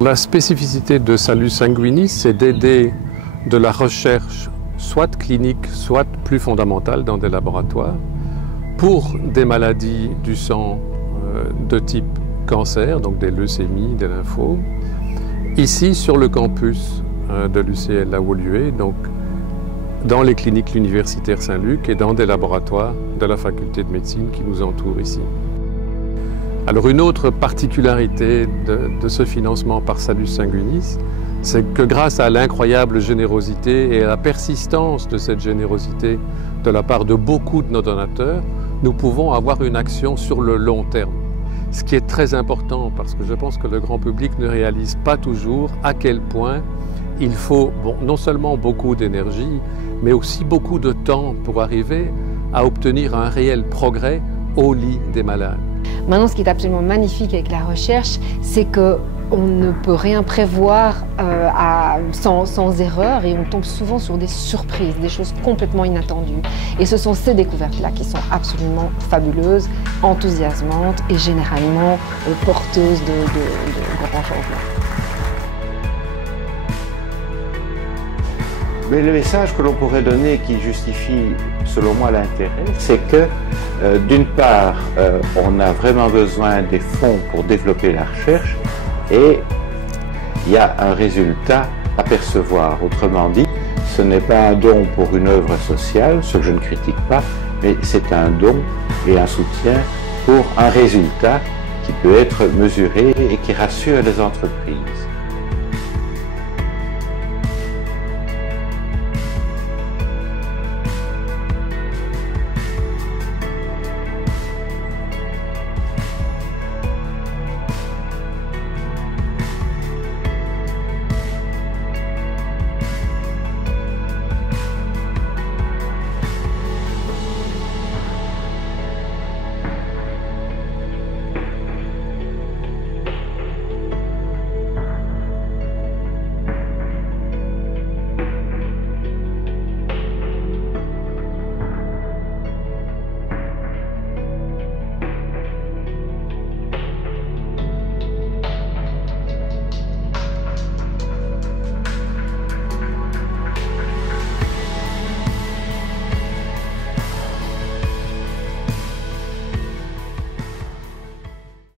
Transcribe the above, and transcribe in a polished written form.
La spécificité de Salus Sanguinis, c'est d'aider de la recherche soit clinique, soit plus fondamentale dans des laboratoires pour des maladies du sang de type cancer, donc des leucémies, des lymphomes, ici sur le campus de l'UCL à Woluwe, donc dans les cliniques universitaires Saint-Luc et dans des laboratoires de la faculté de médecine qui nous entourent ici. Alors une autre particularité de ce financement par Salus Sanguinis, c'est que grâce à l'incroyable générosité et à la persistance de cette générosité de la part de beaucoup de nos donateurs, nous pouvons avoir une action sur le long terme. Ce qui est très important parce que je pense que le grand public ne réalise pas toujours à quel point il faut non seulement beaucoup d'énergie, mais aussi beaucoup de temps pour arriver à obtenir un réel progrès au lit des malades. Maintenant, ce qui est absolument magnifique avec la recherche, c'est qu'on ne peut rien prévoir sans erreur et on tombe souvent sur des surprises, des choses complètement inattendues. Et ce sont ces découvertes-là qui sont absolument fabuleuses, enthousiasmantes et généralement porteuses de grands changements. Mais le message que l'on pourrait donner qui justifie, selon moi, l'intérêt, c'est que, d'une part, on a vraiment besoin des fonds pour développer la recherche et il y a un résultat à percevoir. Autrement dit, ce n'est pas un don pour une œuvre sociale, ce que je ne critique pas, mais c'est un don et un soutien pour un résultat qui peut être mesuré et qui rassure les entreprises.